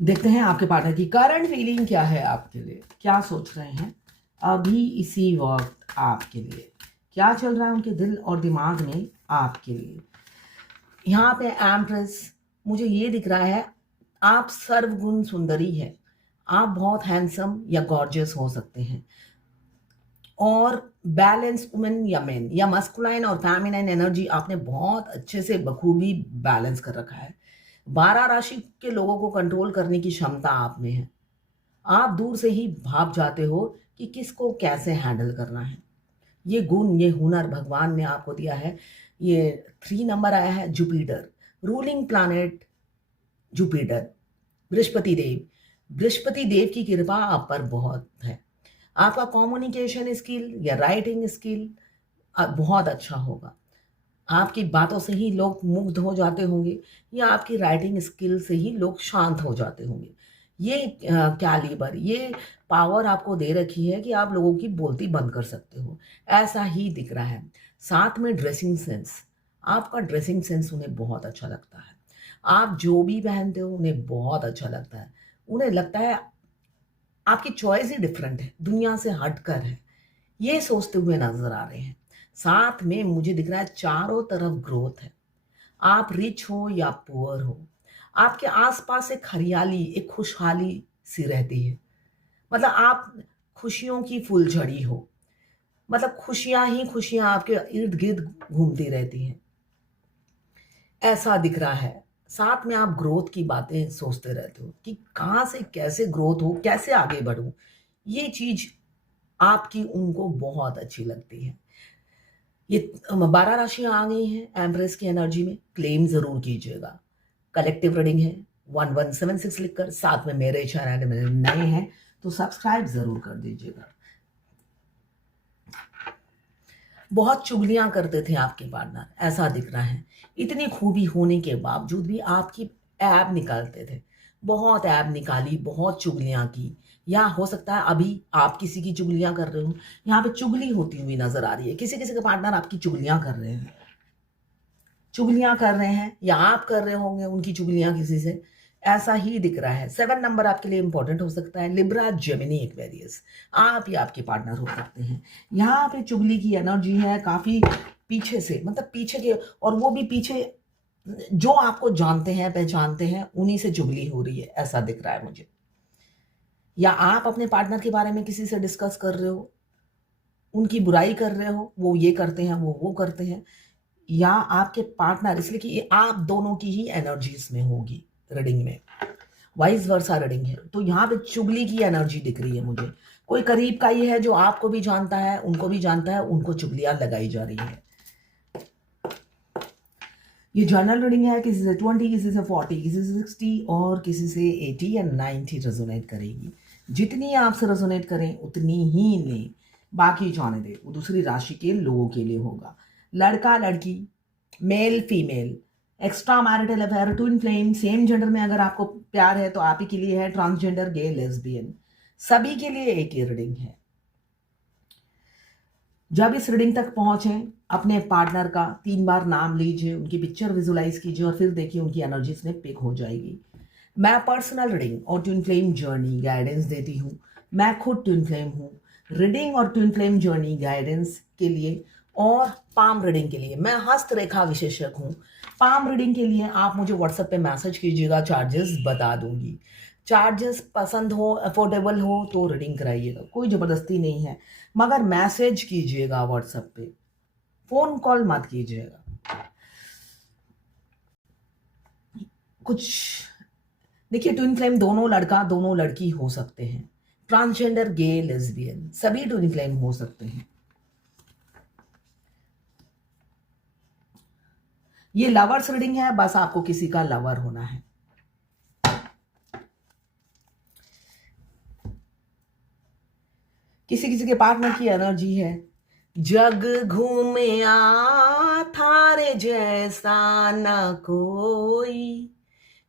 देखते हैं आपके पार्टनर की करंट फीलिंग क्या है आपके लिए, क्या सोच रहे हैं अभी इसी वक्त आपके लिए, क्या चल रहा है उनके दिल और दिमाग में आपके लिए। यहाँ पे एम्प्रेस मुझे ये दिख रहा है, आप सर्वगुण सुंदरी है, आप बहुत हैंडसम या गॉर्जियस हो सकते हैं और बैलेंस वुमेन या मेन या मस्कुलाइन और फेमिनाइन एनर्जी आपने बहुत अच्छे से बखूबी बैलेंस कर रखा है। 12 राशि के लोगों को कंट्रोल करने की क्षमता आप में है। आप दूर से ही भाप जाते हो कि किसको कैसे हैंडल करना है। ये गुण, ये हुनर भगवान ने आपको दिया है। ये 3 नंबर आया है Jupiter, ruling planet Jupiter, Brihaspati Dev की कृपा आप पर बहुत है। आपका कम्युनिकेशन स्किल या राइटिंग स्किल बहुत अच्छा होगा। आपकी बातों से ही लोग मुग्ध हो जाते होंगे या आपकी राइटिंग स्किल से ही लोग शांत हो जाते होंगे। ये कैलिबर, ये पावर आपको दे रखी है कि आप लोगों की बोलती बंद कर सकते हो, ऐसा ही दिख रहा है। साथ में ड्रेसिंग सेंस, आपका ड्रेसिंग सेंस उन्हें बहुत अच्छा लगता है। आप जो भी पहनते हो उन्हें बहुत अच्छा लगता है। उन्हें लगता है आपकी चॉइस ही डिफरेंट है, दुनिया से हटकर है, ये सोचते हुए नजर आ रहे हैं। साथ में मुझे दिख रहा है चारों तरफ ग्रोथ है। आप रिच हो या पुअर हो, आपके आसपास एक हरियाली, एक खुशहाली सी रहती है। मतलब आप खुशियों की फुलझड़ी हो, मतलब खुशियां ही खुशियां आपके इर्द गिर्द घूमती रहती हैं, ऐसा दिख रहा है। साथ में आप ग्रोथ की बातें सोचते रहते हो कि कहाँ से कैसे ग्रोथ हो, कैसे आगे बढ़ूं। ये चीज आपकी उनको बहुत अच्छी लगती है। ये 12 राशियां आ गई हैं एम्प्रेस की एनर्जी में, क्लेम जरूर कीजिएगा। कलेक्टिव रीडिंग है 1176 लिखकर, साथ में मेरे चैनल में नए हैं तो सब्सक्राइब जरूर कर दीजिएगा। बहुत चुगलियां करते थे आपके पार्टनर, ऐसा दिख रहा है। इतनी खूबी होने के बावजूद भी आपकी ऐब निकालते थे, बहुत ऐब निकाली, बहुत चुगलियां की। या हो सकता है अभी आप किसी की चुगलियां कर रहे हो, यहाँ पे चुगली होती हुई नजर आ रही है। किसी किसी के पार्टनर आपकी चुगलियां कर रहे हैं, चुगलियां कर रहे हैं या आप कर रहे होंगे उनकी चुगलियां किसी से, ऐसा ही दिख रहा है। 7 नंबर आपके लिए इंपॉर्टेंट हो सकता है, लिब्रा जेमिनी एक्वेरियस, आप या आपके पार्टनर हो सकते हैं। यहाँ पे चुगली की एनर्जी है काफी पीछे से, मतलब पीछे के, और वो भी पीछे जो आपको जानते हैं पहचानते हैं उन्हीं से चुगली हो रही है, ऐसा दिख रहा है मुझे। या आप अपने पार्टनर के बारे में किसी से डिस्कस कर रहे हो, उनकी बुराई कर रहे हो, वो ये करते हैं वो करते हैं, या आपके पार्टनर, इसलिए कि ये आप दोनों की ही एनर्जीज में होगी रीडिंग में, वाइस वर्सा रीडिंग है। तो यहाँ पे चुगली की एनर्जी दिख रही है मुझे। कोई करीब का ये है जो आपको भी जानता है, उनको भी जानता है, उनको चुगलियां लगाई जा रही है। ये जर्नल रीडिंग है, किसी से 20, किसी से 40, किसी से 60 और किसी से 80 या 90 रेजोनेट करेगी। जितनी आपसे रेजोनेट करें उतनी ही लें, बाकी जाने दे, वो दूसरी राशि के लोगों के लिए होगा। लड़का लड़की, male female, extra marital affair, twin flame, same gender में अगर आपको प्यार है तो आप ही के लिए है, ट्रांसजेंडर, गे, लेस्बियन, सभी के लिए एक ही रीडिंग है। जब इस रीडिंग तक पहुंचे, अपने पार्टनर का 3 बार नाम लीजिए, उनकी पिक्चर विजुलाइज कीजिए और फिर देखिए उनकी एनर्जीज में पिक हो जाएगी। मैं पर्सनल रीडिंग और ट्विन फ्लेम जर्नी गाइडेंस देती हूँ। मैं खुद ट्विन फ्लेम हूँ। रीडिंग और ट्विन फ्लेम जर्नी गाइडेंस के लिए और पाम रीडिंग के लिए मैं हस्तरेखा विशेषज्ञ हूँ। पाम रीडिंग के लिए आप मुझे व्हाट्सएप पे मैसेज कीजिएगा, चार्जेस बता दूंगी। चार्जेस पसंद हो, अफोर्डेबल हो तो रीडिंग कराइएगा, कोई ज़बरदस्ती नहीं है, मगर मैसेज कीजिएगा व्हाट्सएप पे, फोन कॉल मत कीजिएगा। कुछ देखिए, ट्विन फ्लेम दोनों लड़का दोनों लड़की हो सकते हैं, ट्रांसजेंडर, गे, लेस्बियन, सभी ट्विन फ्लेम हो सकते हैं। ये लवर्स रीडिंग है, बस आपको किसी का लवर होना है। किसी किसी के पार्टनर की एनर्जी है, जग घूमया थारे जैसा ना कोई,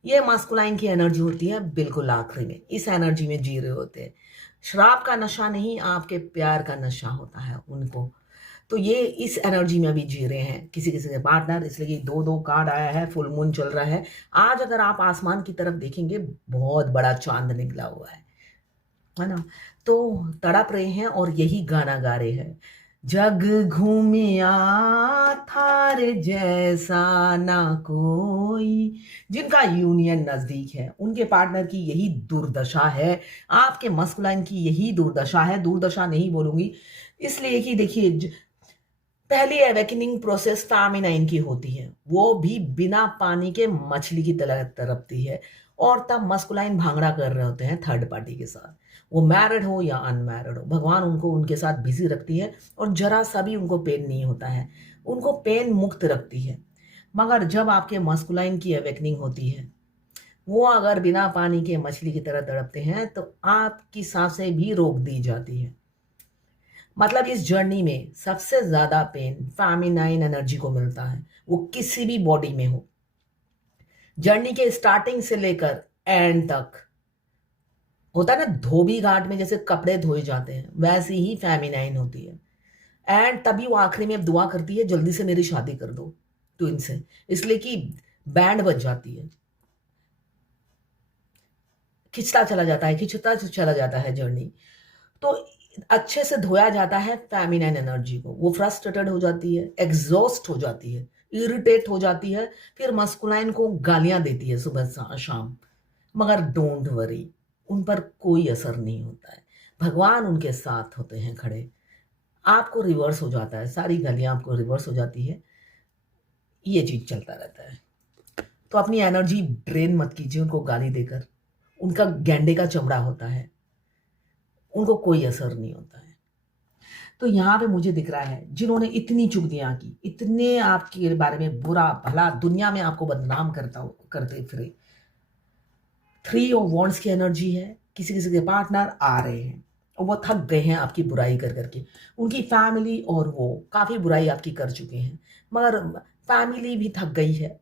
ये मास्कुलाइन की एनर्जी होती है। बिल्कुल आखिरी में इस एनर्जी में जी रहे होते हैं। शराब का नशा नहीं, आपके प्यार का नशा होता है उनको। तो ये इस एनर्जी में अभी जी रहे हैं किसी किसी के पार्टनर, इसलिए ये 2-2 कार्ड आया है, फुल मून चल रहा है। आज अगर आप आसमान की तरफ देखेंगे, बहुत बड़ा चांद निकला हुआ है ना? तो तड़प रहे हैं और यही गाना गा रहे हैं, जग घूमिया थारे जैसा ना कोई। जिनका यूनियन नजदीक है, उनके पार्टनर की यही दुर्दशा है, आपके मस्कुलाइन की यही दुर्दशा है। दुर्दशा नहीं बोलूंगी, इसलिए कि देखिए, पहली अवेकनिंग प्रोसेस फेमिनाइन की होती है, वो भी बिना पानी के मछली की तरह तड़पती है, और तब मस्कुलाइन भांगड़ा कर रहे होते हैं थर्ड पार्टी के साथ, वो मैरिड हो या अनमैरिड हो। भगवान उनको उनके साथ बिजी रखती है और जरा सा भी उनको पेन नहीं होता है, उनको पेन मुक्त रखती है। मगर जब आपके मस्कुलाइन की अवेकनिंग होती है, वो अगर बिना पानी के मछली की तरह तड़पते हैं, तो आपकी सांसें भी रोक दी जाती है। मतलब इस जर्नी में सबसे ज्यादा पेन फेमिनाइन एनर्जी को मिलता है, वो किसी भी बॉडी में हो। जर्नी के स्टार्टिंग से लेकर एंड तक होता है ना, धोबी घाट में जैसे कपड़े धोए जाते हैं, वैसी ही फेमिनाइन होती है। एंड तभी वो आखिरी में अब दुआ करती है, जल्दी से मेरी शादी कर दो ट्विन से, इसलिए कि बैंड बज जाती है, खिंचता चला जाता है जर्नी। तो अच्छे से धोया जाता है फेमिनाइन एनर्जी को, वो फ्रस्ट्रेटेड हो जाती है, एग्जॉस्ट हो जाती है, इरिटेट हो जाती है, फिर मस्कुलाइन को गालियां देती है सुबह शाम। मगर डोंट वरी, उन पर कोई असर नहीं होता है, भगवान उनके साथ होते हैं खड़े। आपको रिवर्स हो जाता है, सारी गालियां आपको रिवर्स हो जाती है, ये चीज चलता रहता है। तो अपनी एनर्जी ड्रेन मत कीजिए उनको गाली देकर, उनका गेंडे का चमड़ा होता है, उनको कोई असर नहीं होता है। तो यहाँ पे मुझे दिख रहा है, जिन्होंने इतनी चुगलियां की, इतने आपके बारे में बुरा भला दुनिया में आपको बदनाम करते फिरे, 3 ऑफ वॉन्ड्स की एनर्जी है, किसी किसी के पार्टनर आ रहे हैं और वो थक गए हैं आपकी बुराई कर करके। उनकी फैमिली और वो काफी बुराई आपकी कर चुके हैं, मगर फैमिली भी थक गई है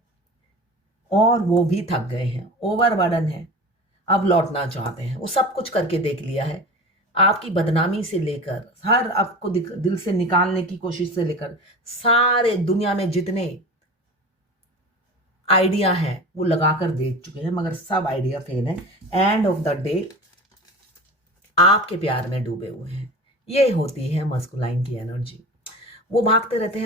और वो भी थक गए हैं, ओवरबर्डन है, अब लौटना चाहते हैं। वो सब कुछ करके देख लिया है, आपकी बदनामी से लेकर हर आपको दिल से निकालने की कोशिश से लेकर सारे दुनिया में जितने आइडिया है वो लगाकर देख चुके हैं, मगर सब आइडिया फेल है। एंड ऑफ द डे आपके प्यार में डूबे हुए हैं। ये होती है मस्कुलाइन की एनर्जी। वो भागते रहते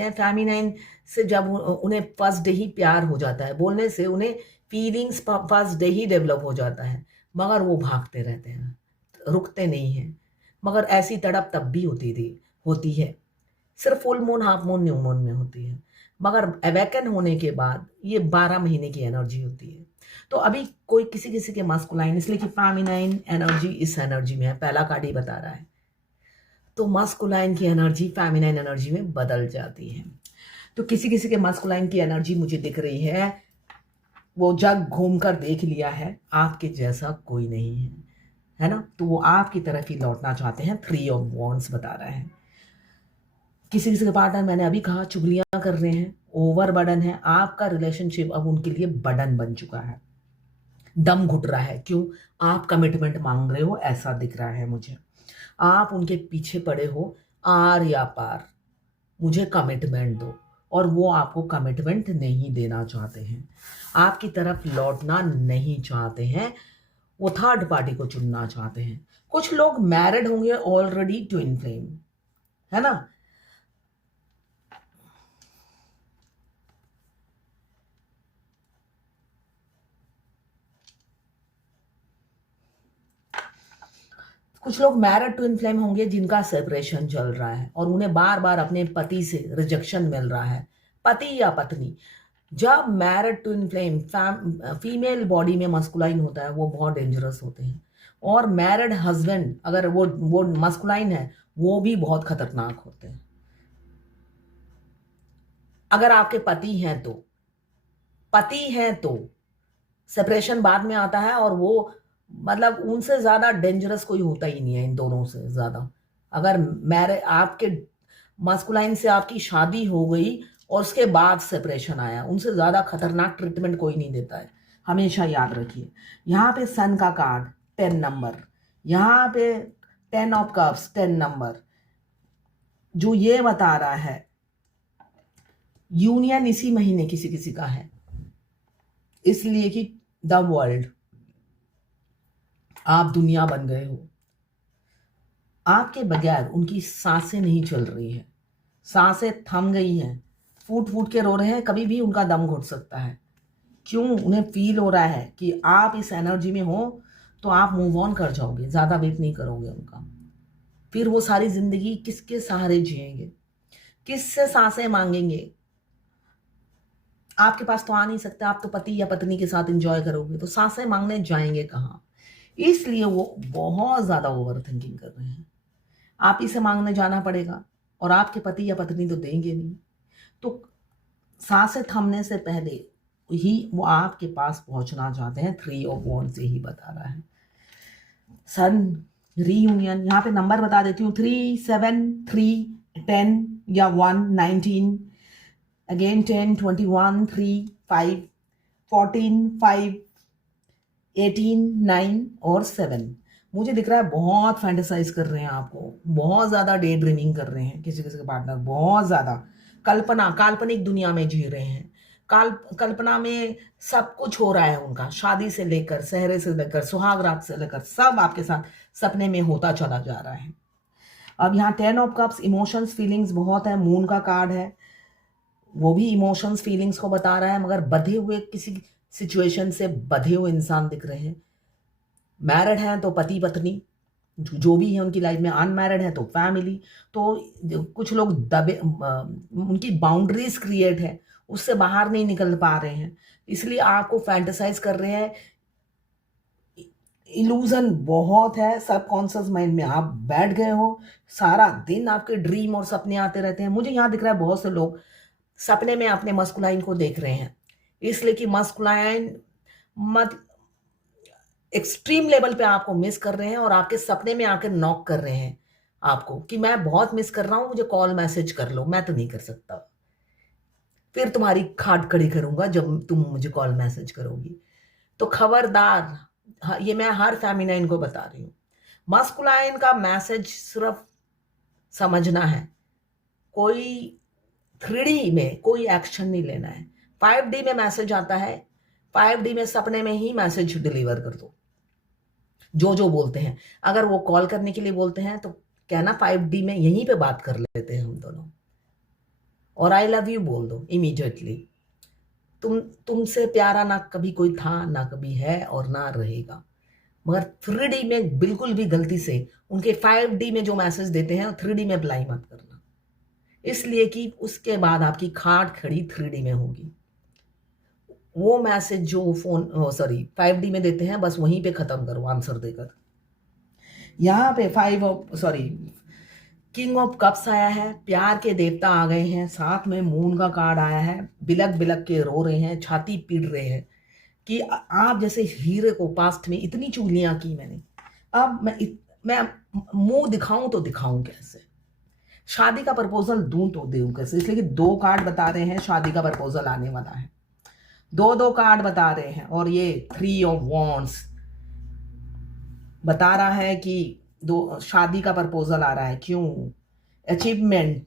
हैं फेमिनाइन से। जब उन्हें फर्स्ट डे ही प्यार हो जाता है, बोलने से उन्हें फीलिंग्स फर्स्ट डे ही डेवलप हो जाता है, मगर वो भागते रहते हैं, रुकते नहीं हैं। मगर ऐसी तड़प तब भी होती है, सिर्फ full moon, half moon, new moon में होती है। मगर अवेकन होने के बाद ये 12 महीने की एनर्जी होती है। तो अभी कोई किसी किसी के मस्कुलाइन, इसलिए कि फेमिनाइन एनर्जी इस एनर्जी में है, पहला कार्ड ही बता रहा है। तो मस्कुलाइन की एनर्जी फेमिनाइन एनर्जी में बदल जाती है। तो किसी किसी के मस्कुलाइन की एनर्जी मुझे दिख रही है, वो जग घूम कर देख लिया है, आपके जैसा कोई नहीं है ना? तो वो आपकी तरफ ही लौटना चाहते हैं, 3 ऑफ वॉन्ड्स बता रहे हैं। किसी किसी के पार्टनर, मैंने अभी कहा, चुगलियां कर रहे हैं, ओवरबर्डन है, आपका रिलेशनशिप अब उनके लिए बर्डन बन चुका है, दम घुट रहा है। क्यों? आप कमिटमेंट मांग रहे हो, ऐसा दिख रहा है मुझे। आप उनके पीछे पड़े हो, आर या पार, मुझे कमिटमेंट दो, और वो आपको कमिटमेंट नहीं देना चाहते हैं, आपकी तरफ लौटना नहीं चाहते हैं, वो थर्ड पार्टी को चुनना चाहते हैं। कुछ लोग मैरिड होंगे ऑलरेडी, ट्विन फ्लेम, है ना? कुछ लोग मैरिड ट्विन फ्लेम होंगे जिनका सेपरेशन चल रहा है और उन्हें बार बार अपने पति से रिजेक्शन मिल रहा है, पति या पत्नी। जब married twin flame female body में मस्कुलाइन होता है, वो बहुत डेंजरस होते हैं। और मैरिड हस्बैंड अगर वो मस्कुलाइन है, वो भी बहुत खतरनाक होते हैं। अगर आपके पति हैं तो सेपरेशन बाद में आता है, और वो मतलब उनसे ज्यादा डेंजरस कोई होता ही नहीं है, इन दोनों से ज्यादा। अगर आपके मस्कुलाइन से आपकी शादी हो गई और उसके बाद सेपरेशन आया, उनसे ज्यादा खतरनाक ट्रीटमेंट कोई नहीं देता है, हमेशा याद रखिए। यहाँ पे सन का कार्ड 10 नंबर, यहाँ पे 10 ऑफ कप्स 10 नंबर, जो ये बता रहा है यूनियन इसी महीने किसी किसी का है, इसलिए कि द वर्ल्ड, आप दुनिया बन गए हो। आपके बगैर उनकी सांसें नहीं चल रही है, सांसें थम गई हैं, फूट फूट के रो रहे हैं, कभी भी उनका दम घुट सकता है। क्यों? उन्हें फील हो रहा है कि आप इस एनर्जी में हो तो आप मूव ऑन कर जाओगे, ज़्यादा वेट नहीं करोगे उनका। फिर वो सारी जिंदगी किसके सहारे जिएंगे, किससे सांसें मांगेंगे? आपके पास तो आ नहीं सकते, आप तो पति या पत्नी के साथ एंजॉय करोगे, तो सांसें मांगने जाएंगे कहाँ? इसलिए वो बहुत ज़्यादा ओवर थिंकिंग कर रहे हैं। आप ही से मांगने जाना पड़ेगा और आपके पति या पत्नी तो देंगे नहीं। तो सांसें थमने से पहले ही वो आपके पास पहुंचना चाहते हैं। 3 ऑफ वॉन्ड्स से ही बता रहा है। सन रीयूनियन, यहाँ पे नंबर बता देती हूँ, 3, 7, 3, 10 या 1, 19, अगेन 10, 21, 3, 5, 14, 5, 18, 9 और 7। मुझे दिख रहा है बहुत फैंटेसाइज कर रहे हैं आपको, बहुत ज़्यादा डे ड्रीमिंग कर रहे हैं किसी किसी के पार्टनर, बहुत ज़्यादा काल्पनिक दुनिया में जी रहे हैं। कल्पना में सब कुछ हो रहा है उनका, शादी से लेकर, सहरे से लेकर, सुहाग रात से लेकर, सब आपके साथ सपने में होता चला जा रहा है। अब यहाँ 10 ऑफ कप्स, इमोशंस फीलिंग्स बहुत है, मून का कार्ड है, वो भी इमोशंस फीलिंग्स को बता रहा है, मगर बधे हुए किसी सिचुएशन से बधे हुए इंसान दिख रहे हैं। मैरिड हैं तो पति पत्नी जो भी है उनकी लाइफ में, अनमैरिड है तो फैमिली। तो कुछ लोग दबे, उनकी बाउंड्रीज क्रिएट है, उससे बाहर नहीं निकल पा रहे हैं, इसलिए आपको फैंटेसाइज कर रहे हैं। इल्यूजन बहुत है, सबकॉन्शियस माइंड में आप बैठ गए हो, सारा दिन आपके ड्रीम और सपने आते रहते हैं। मुझे यहाँ दिख रहा है बहुत से लोग सपने में अपने मस्कुलाइन को देख रहे हैं, इसलिए कि मस्कुलाइन मत एक्सट्रीम लेवल पे आपको मिस कर रहे हैं और आपके सपने में आकर नॉक कर रहे हैं आपको कि मैं बहुत मिस कर रहा हूं, मुझे कॉल मैसेज कर लो। मैं तो नहीं कर सकता, फिर तुम्हारी खाट खड़ी करूंगा जब तुम मुझे कॉल मैसेज करोगी। तो खबरदार, ये मैं हर फेमिनाइन को बता रही हूँ, मस्कुलाइन का मैसेज सिर्फ समझना है, कोई 3D में कोई एक्शन नहीं लेना है। 5D में मैसेज आता है, 5D में सपने में ही मैसेज डिलीवर कर दो। जो बोलते हैं, अगर वो कॉल करने के लिए बोलते हैं तो कहना 5D में यहीं पे बात कर लेते हैं हम दोनों, और आई लव यू बोल दो इमीडिएटली। तुमसे प्यारा ना कभी कोई था, ना कभी है और ना रहेगा। मगर 3D में बिल्कुल भी गलती से उनके 5D में जो मैसेज देते हैं 3D में अप्लाई मत करना, इसलिए कि उसके बाद आपकी खाट खड़ी 3D में होगी। वो मैसेज जो 5D में देते हैं बस वहीं पे खत्म करो आंसर देकर। यहाँ पे किंग ऑफ कप्स आया है, प्यार के देवता आ गए हैं, साथ में मून का कार्ड आया है, बिलक बिलक के रो रहे हैं, छाती पीट रहे हैं कि आप जैसे हीरे को पास्ट में इतनी चुगलियां की मैंने, अब मैं मुंह दिखाऊं तो दिखाऊं कैसे, शादी का प्रपोजल दूं तो दूं कैसे। इसलिए कि 2 कार्ड बता रहे हैं शादी का प्रपोजल आने वाला है, 2 कार्ड बता रहे हैं, और ये 3 ऑफ वॉन्ड्स बता रहा है कि शादी का प्रपोजल आ रहा है। क्यों? Achievement,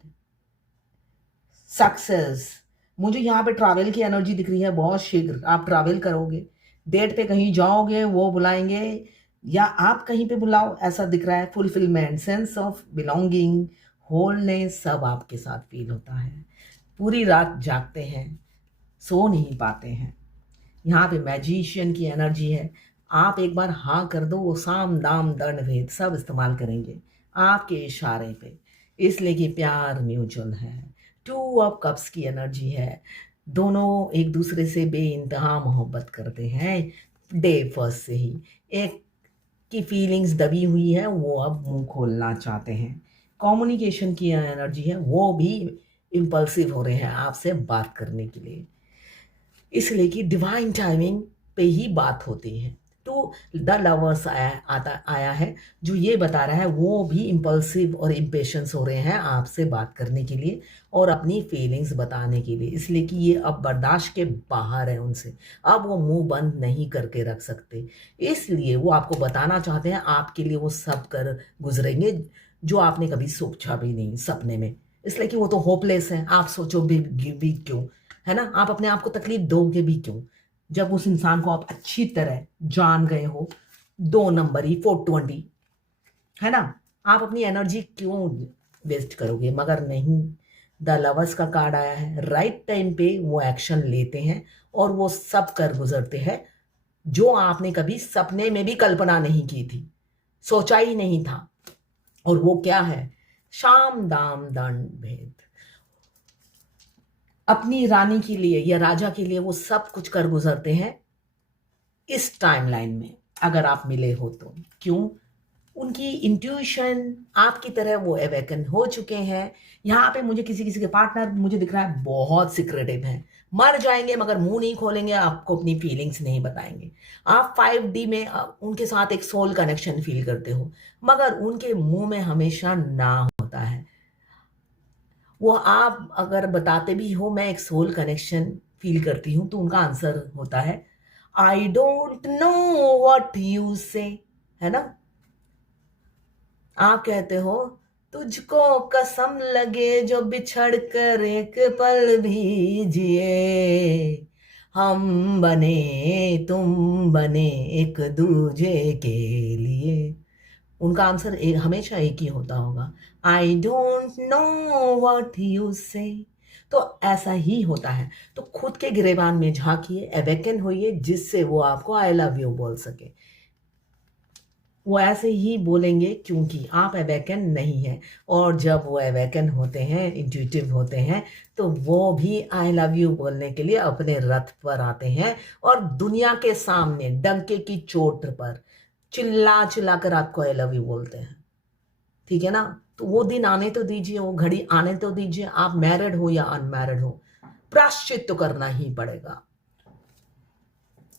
success. मुझे यहाँ पे ट्रैवल की एनर्जी दिख रही है, बहुत शीघ्र आप ट्रैवल करोगे, डेट पे कहीं जाओगे, वो बुलाएंगे या आप कहीं पे बुलाओ, ऐसा दिख रहा है। Fulfilment, sense of belonging, wholeness सब आपके साथ फील होता है। पूरी रात जागते हैं, सो नहीं पाते हैं। यहाँ पे मैजिशियन की एनर्जी है, आप एक बार हाँ कर दो, वो साम दाम दंड भेद सब इस्तेमाल करेंगे आपके इशारे पे, इसलिए कि प्यार म्यूचुअल है। 2 ऑफ कप्स की एनर्जी है, दोनों एक दूसरे से बेइंतहा मोहब्बत करते हैं डे फर्स्ट से ही। एक की फीलिंग्स दबी हुई है, वो अब मुंह खोलना चाहते हैं। कम्युनिकेशन की एनर्जी है, वो भी इम्पल्सिव हो रहे हैं आपसे बात करने के लिए, इसलिए कि डिवाइन टाइमिंग पे ही बात होती है। तो द लवर्स आया है जो ये बता रहा है वो भी इम्पल्सिव और इम्पेशंस हो रहे हैं आपसे बात करने के लिए और अपनी फीलिंग्स बताने के लिए, इसलिए कि ये अब बर्दाश्त के बाहर है उनसे, अब वो मुंह बंद नहीं करके रख सकते, इसलिए वो आपको बताना चाहते हैं, आपके लिए वो सब कर गुजरेंगे जो आपने कभी सोचा भी नहीं सपने में, इसलिए कि वो तो होपलेस है। आप सोचो भी क्यों, है ना? आप अपने आप को तकलीफ दोगे भी क्यों, जब उस इंसान को आप अच्छी तरह जान गए हो। 2 नंबर 420, है ना? आप अपनी एनर्जी क्यों वेस्ट करोगे? मगर नहीं, द लवर्स का कार्ड आया है। राइट टाइम पे वो एक्शन लेते हैं और वो सब कर गुजरते हैं जो आपने कभी सपने में भी कल्पना नहीं की थी, सोचा ही नहीं था। और वो क्या है? शाम दाम दंड भेद। अपनी रानी के लिए या राजा के लिए वो सब कुछ कर गुजरते हैं इस टाइमलाइन में, अगर आप मिले हो तो। क्यों? उनकी इंट्यूशन आपकी तरह वो अवेकन हो चुके हैं। यहाँ पे मुझे किसी किसी के पार्टनर मुझे दिख रहा है बहुत सिक्रेटिव हैं, मर जाएंगे मगर मुंह नहीं खोलेंगे, आपको अपनी फीलिंग्स नहीं बताएंगे। आप 5D में उनके साथ एक सोल कनेक्शन फील करते हो, मगर उनके मुंह में हमेशा ना होता है। वो आप अगर बताते भी हो मैं एक सोल कनेक्शन फील करती हूँ, तो उनका आंसर होता है I don't know what you से, है ना? आप कहते हो तुझको कसम लगे जो बिछड़ कर एक पल भी जिए, हम बने तुम बने एक दूजे के लिए। उनका आंसर हमेशा एक ही होता होगा, I don't know what you से। तो ऐसा ही होता है। तो खुद के गिरेबान में झांकिए, अवेकन होइए, जिससे वो आपको आई लव यू बोल सके। वो ऐसे ही बोलेंगे क्योंकि आप अवेकन नहीं है। और जब वो अवेकन होते हैं, इंट्यूटिव होते हैं, तो वो भी आई लव यू बोलने के लिए अपने रथ पर आते हैं और दुनिया के सामने डंके की चोट पर चिल्ला चिल्ला कर आपको आई लव यू बोलते हैं। ठीक है ना? तो वो दिन आने तो दीजिए, वो घड़ी आने तो दीजिए। आप मैरिड हो या अनमैरिड हो, प्रायश्चित तो करना ही पड़ेगा,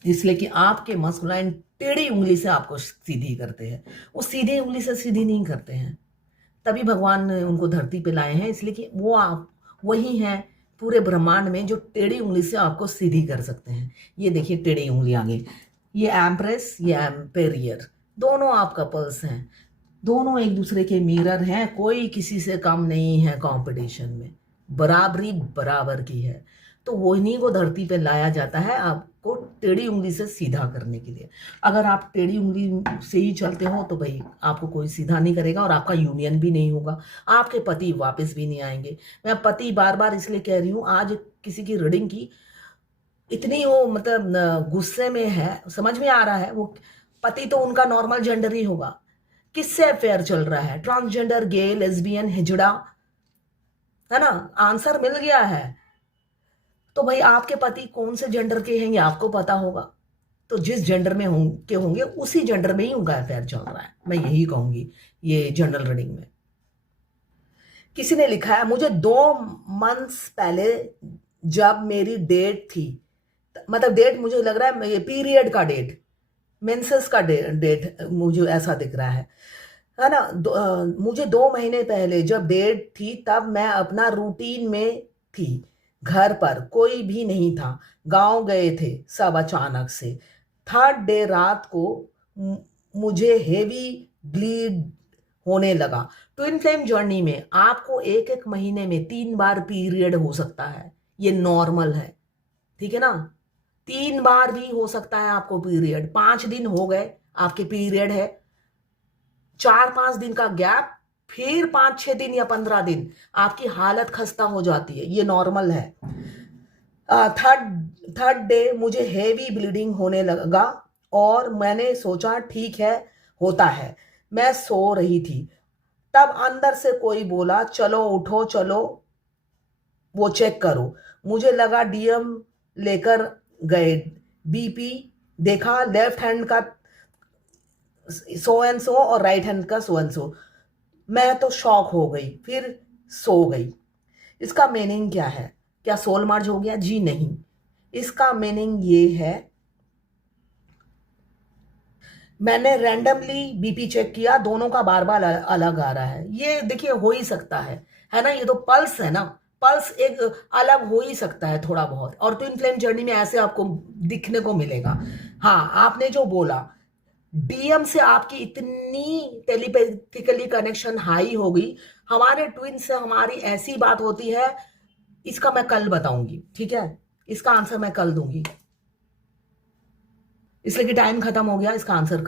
इसलिए कि आपके मस्कुलाइन टेढ़ी उंगली से आपको सीधी करते हैं। वो सीधी उंगली से सीधी नहीं करते हैं, तभी भगवान ने उनको धरती पे लाए हैं, इसलिए कि वो आप वही हैं पूरे ब्रह्मांड में जो टेढ़ी उंगली से आपको सीधी कर सकते हैं। ये देखिए टेढ़ी उंगली आगे, ये एम्प्रेस, ये एम्पेरियर, दोनों आप कपल्स हैं, दोनों एक दूसरे के मिरर हैं। कोई किसी से कम नहीं है कंपटीशन में, बराबरी बराबर की है। तो वही को धरती पे लाया जाता है आपको टेढ़ी उंगली से सीधा करने के लिए। अगर आप टेढ़ी उंगली से ही चलते हो तो भाई आपको कोई सीधा नहीं करेगा और आपका यूनियन भी नहीं होगा, आपके पति वापस भी नहीं आएंगे। मैं पति बार बार इसलिए कह रही हूँ, आज किसी की रीडिंग की, इतनी वो मतलब गुस्से में है, समझ में आ रहा है वो पति तो उनका नॉर्मल जेंडर ही होगा। किससे अफेयर चल रहा है? ट्रांसजेंडर, गे, लेस्बियन, हिजड़ा, है ना? आंसर मिल गया है। तो भाई आपके पति कौन से जेंडर के हैं ये आपको पता होगा, तो जिस जेंडर में होंगे उसी जेंडर में ही उनका अफेयर चल रहा है, मैं यही कहूंगी ये जनरल रीडिंग में। किसी ने लिखा है मुझे 2 मंथ्स पहले जब मेरी डेट थी, मतलब डेट मुझे लग रहा है पीरियड का डेट, मेंसेस का डेट मुझे ऐसा दिख रहा है ना? मुझे 2 महीने पहले जब डेट थी तब मैं अपना रूटीन में थी, घर पर कोई भी नहीं था, गांव गए थे सब अचानक से। 3rd डे रात को मुझे हेवी ब्लीड होने लगा। ट्विन फ्लेम जर्नी में आपको 1-1 महीने में 3 बार पीरियड हो सकता है, ये नॉर्मल है, ठीक है ना? 3 बार भी हो सकता है आपको पीरियड। 5 दिन हो गए आपके पीरियड है, 4-5 दिन का गैप, फिर 5-6 दिन या 15 दिन आपकी हालत खस्ता हो जाती है, ये नॉर्मल है। थर्ड डे मुझे हेवी ब्लीडिंग होने लगा और मैंने सोचा ठीक है होता है। मैं सो रही थी, तब अंदर से कोई बोला चलो उठो, चलो वो चेक करो। मुझे लगा डीएम लेकर गए, बीपी देखा, लेफ्ट हैंड का सो एंड सो और राइट हैंड का सो एंड सो। मैं तो शॉक हो गई, फिर सो गई। इसका मीनिंग क्या है? क्या सोल मर्ज हो गया? जी नहीं, इसका मीनिंग ये है, मैंने रैंडमली बीपी चेक किया, दोनों का बार बार अलग आ रहा है। ये देखिए हो ही सकता है ना? ये तो पल्स है ना, पल्स एक अलग हो ही सकता है थोड़ा बहुत। और ट्विन फ्लेम जर्नी में ऐसे आपको दिखने को मिलेगा। हाँ, आपने जो बोला डीएम से आपकी इतनी टेलीपैथिकली कनेक्शन हाई हो गई, हमारे ट्विन से हमारी ऐसी बात होती है, इसका मैं कल बताऊंगी, ठीक है? इसका आंसर मैं कल दूंगी, इसलिए कि टाइम खत्म हो गया, इसका आंसर